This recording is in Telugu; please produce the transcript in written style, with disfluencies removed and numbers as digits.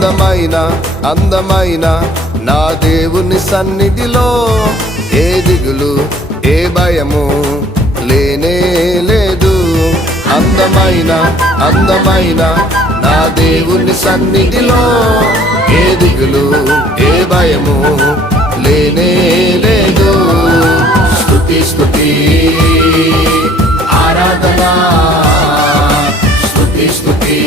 అందమైన అందమైన నా దేవుని సన్నిధిలో ఏ దిగులు ఏ భయము లేనే లేదు. అందమైన అందమైన నా దేవుని సన్నిధిలో ఏ దిగులు ఏ భయము లేనే లేదు. స్తుతి స్తుతి ఆరాధన, స్తుతి స్తుతి